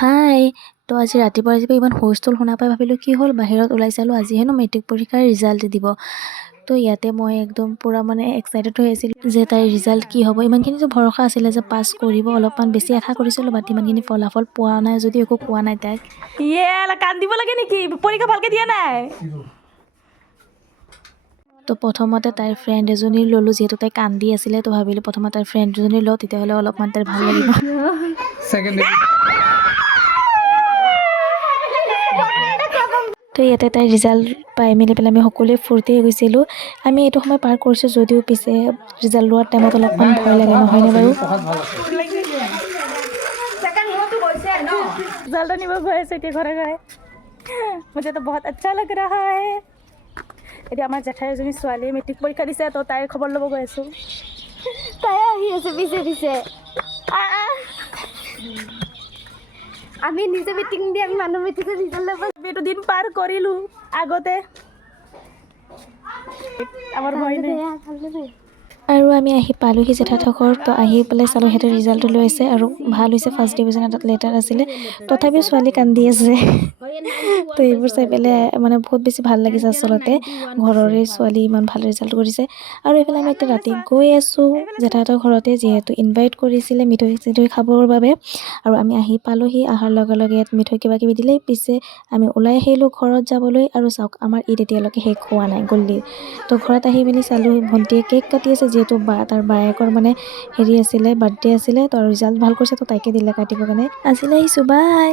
হাই। তো আজি ৰাতিপুৱা ইমান হুলস্থুল শুনা পাই ভাবিলোঁ কি হ'ল, বাহিৰত ওলাই চালোঁ আজি হেনো মেট্ৰিক পৰীক্ষাৰ ৰিজাল্ট দিব। তো ইয়াতে মই একদম পূৰা মানে এক্সাইটেড হৈ আছিলোঁ যে তাইৰ ৰিজাল্ট কি হ'ব। ইমানখিনিতো ভৰসা আছিলে যে পাছ কৰিব, অলপমান বেছি আশা কৰিছিলোঁ, বাট ইমানখিনি ফলাফল পোৱা নাই যদিও একো কোৱা নাই তাইক। কান্দিব লাগে নেকি? পৰীক্ষা ভালকে দিয়া নাই? তো প্ৰথমতে তাইৰ ফ্ৰেণ্ড এজনী ল'লোঁ, যিহেতু তাই কান্দি আছিলে। তো ভাবিলোঁ প্ৰথমতে তাইৰ ফ্ৰেণ্ড এজনী লওঁ, তেতিয়াহ'লে অলপমান তাইৰ ভাল লাগিব। তো ইয়াতে তাইৰ ৰিজাল্ট পাই মেলি পেলাই আমি সকলোৱে ফূৰ্তি হৈ গৈছিলোঁ। আমি এইটো সময় পাৰ কৰিছোঁ যদিও পিছে ৰিজাল্ট লোৱাৰ টাইমত অলপমান ভয় লাগে, নহয়নে বাৰু? रिजल्ट नहीं गई है के घरे घरे मुझे तो बहुत अच्छा लग रहा है। এতিয়া আমাৰ জেঠাই এজনী ছোৱালীয়ে মেট্ৰিক পৰীক্ষা দিছে, তো তাইৰ খবৰ ল'ব গৈ আছোঁ। তাই আহি আছে পিছে পিছে। আমি নিজে মিটিং দি আমি মানুহ মেট্ৰিকৰ ৰিজাল্ট ল'ব এইটো দিন পাৰ কৰিলোঁ আগতে। আমাৰ ভয় নাই। আৰু আমি আহি পালোঁহি জেঠাহঁতৰ ঘৰত। তো আহি পেলাই চালোঁ সিহঁতে ৰিজাল্টটো লৈ আছে আৰু ভাল হৈছে, ফাৰ্ষ্ট ডিভিজন এটা লেটাৰ আছিলে। তথাপিও ছোৱালী কান্দি আছে। তো এইবোৰ চাই পেলাই মানে বহুত বেছি ভাল লাগিছে আচলতে, ঘৰৰে ছোৱালী ইমান ভাল ৰিজাল্ট কৰিছে। আৰু এইফালে আমি এতিয়া ৰাতি গৈ আছোঁ জেঠাহঁতৰ ঘৰতে, যিহেতু ইনভাইট কৰিছিলে মিঠৈ চিঠৈ খাবৰ বাবে। আৰু আমি আহি পালোঁহি, অহাৰ লগে লগে ইয়াত মিঠৈ কিবাকিবি দিলে। পিছে আমি ওলাই আহিলোঁ ঘৰত যাবলৈ। আৰু চাওক আমাৰ ঈদ এতিয়ালৈকে শেষ হোৱা নাই, গল্লি। তো ঘৰত আহি মেলি চালোঁ ভণ্টিয়ে কেক কাটি আছে, যিহেতু তাৰ বায়েকৰ মানে হেৰি আছিলে, বাৰ্থডে আছিলে। তো ৰিজাল্ট ভাল কৰিছে, তো তাইকে দিলে কাটিবৰ কাৰণে। আজিলৈ আহিছোঁ, বাই।